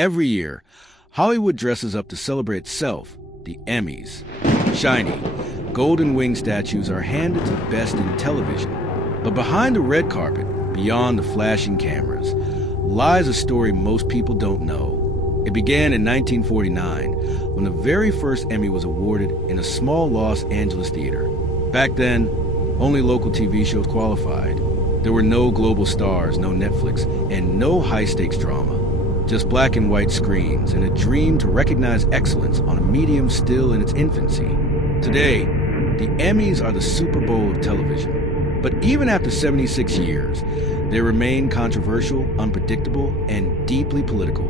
Every year, Hollywood dresses up to celebrate itself, the Emmys. Shiny, golden wing statues are handed to the best in television. But behind the red carpet, beyond the flashing cameras, lies a story most people don't know. It began in 1949, when the very first Emmy was awarded in a small Los Angeles theater. Back then, only local TV shows qualified. There were no global stars, no Netflix, and no high-stakes drama. Just black and white screens and a dream to recognize excellence on a medium still in its infancy. Today, the Emmys are the Super Bowl of television. But even after 76 years, they remain controversial, unpredictable, and deeply political.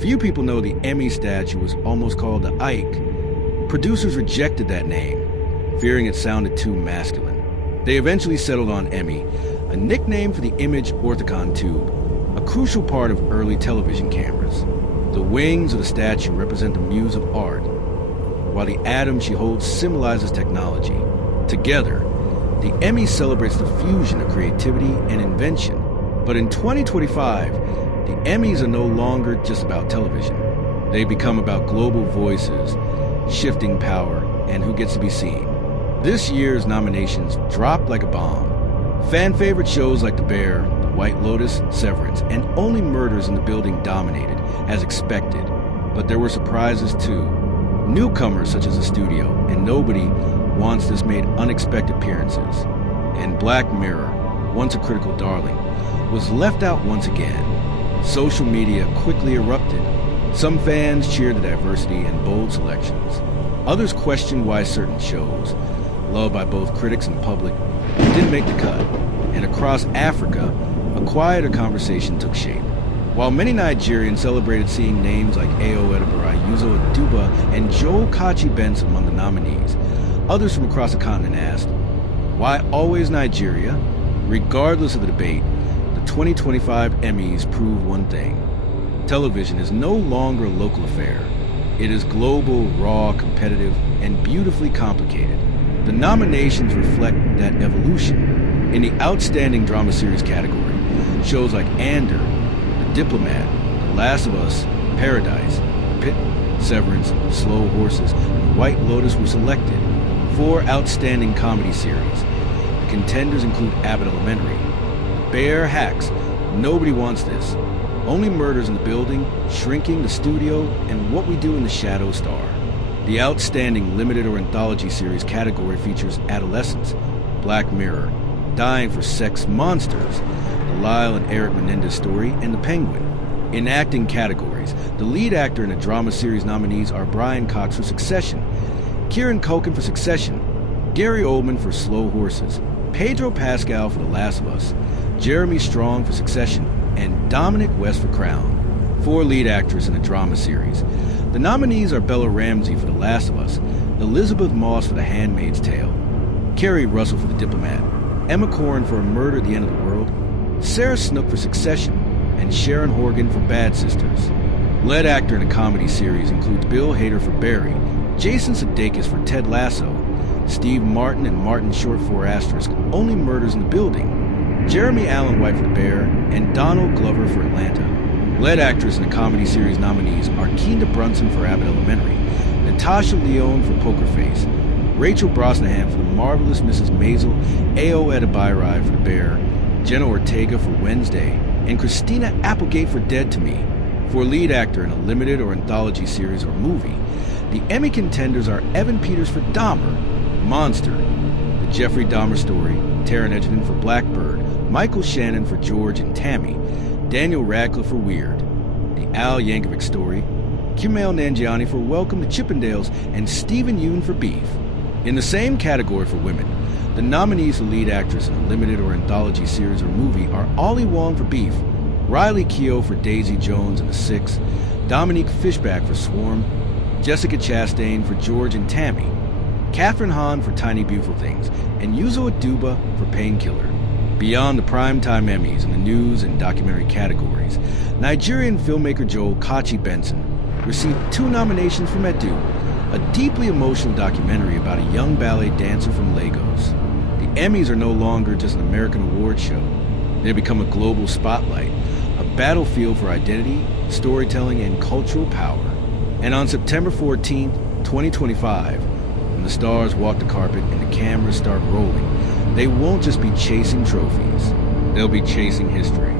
Few people know the Emmy statue was almost called the Ike. Producers rejected that name, fearing it sounded too masculine. They eventually settled on Emmy, a nickname for the image orthicon tube, a crucial part of early television cameras. The wings of the statue represent the muse of art, while the atom she holds symbolizes technology. Together, the Emmy celebrates the fusion of creativity and invention. But in 2025, the Emmys are no longer just about television. They become about global voices, shifting power, and who gets to be seen. This year's nominations dropped like a bomb. Fan favorite shows like The Bear, The White Lotus, Severance, and Only Murders in the Building dominated, as expected. But there were surprises too. Newcomers such as The Studio and Nobody Wants This made unexpected appearances. And Black Mirror, once a critical darling, was left out once again. Social media quickly erupted. Some fans cheered the diversity and bold selections. Others questioned why certain shows, loved by both critics and public, didn't make the cut. And across Africa, a quieter conversation took shape. While many Nigerians celebrated seeing names like Ayo Edebiri, Uzo Aduba, and Joel Kachi Benson among the nominees, others from across the continent asked, why always Nigeria? Regardless of the debate, the 2025 Emmys prove one thing. Television is no longer a local affair. It is global, raw, competitive, and beautifully complicated. The nominations reflect that evolution. In the Outstanding Drama Series category, shows like Ander, The Diplomat, The Last of Us, Paradise, The Pit, Severance, Slow Horses, and White Lotus were selected. 4 outstanding comedy series. The contenders include Abbott Elementary, The Bear, Hacks, Nobody Wants This, Only Murders in the Building, Shrinking, The Studio, and What We Do in the Shadow star. The Outstanding Limited or Anthology Series category features Adolescence, Black Mirror, Dying for Sex, Monsters, The Lyle and Eric Menendez Story, and The Penguin. In acting categories, the lead actor and the drama series nominees are Brian Cox for Succession, Kieran Culkin for Succession, Gary Oldman for Slow Horses, Pedro Pascal for The Last of Us, Jeremy Strong for Succession, and Dominic West for Crown. 4 lead actors in the drama series. The nominees are Bella Ramsey for The Last of Us, Elizabeth Moss for The Handmaid's Tale, Kerry Russell for The Diplomat, Emma Corrin for A Murder at the End of the World, Sarah Snook for Succession, and Sharon Horgan for Bad Sisters. Lead actor in a comedy series includes Bill Hader for Barry, Jason Sudeikis for Ted Lasso, Steve Martin and Martin Short for ** Only Murders in the Building, Jeremy Allen White for The Bear, and Donald Glover for Atlanta. Lead actress in the comedy series nominees are Kenda Brunson for Abbott Elementary, Natasha Lyonne for Poker Face, Rachel Brosnahan for The Marvelous Mrs. Maisel, Ayo Edebiri for The Bear, Jenna Ortega for Wednesday, and Christina Applegate for Dead to Me. For lead actor in a limited or anthology series or movie, the Emmy contenders are Evan Peters for Dahmer, Monster, The Jeffrey Dahmer Story, Taron Egerton for Blackbird, Michael Shannon for George and Tammy, Daniel Radcliffe for Weird, The Al Yankovic Story, Kumail Nanjiani for Welcome to Chippendales, and Stephen Yeun for Beef. In the same category for women, the nominees for lead actress in a limited or anthology series or movie are Ollie Wong for Beef, Riley Keough for Daisy Jones and the Six, Dominique Fishback for Swarm, Jessica Chastain for George and Tammy, Kathryn Hahn for Tiny Beautiful Things, and Uzo Aduba for Painkiller. Beyond the Primetime Emmys in the news and documentary categories, Nigerian filmmaker Joel Kachi Benson received 2 nominations for Medu, a deeply emotional documentary about a young ballet dancer from Lagos. The Emmys are no longer just an American award show. They become a global spotlight, a battlefield for identity, storytelling, and cultural power. And on September 14th, 2025, when the stars walk the carpet and the cameras start rolling, they won't just be chasing trophies, they'll be chasing history.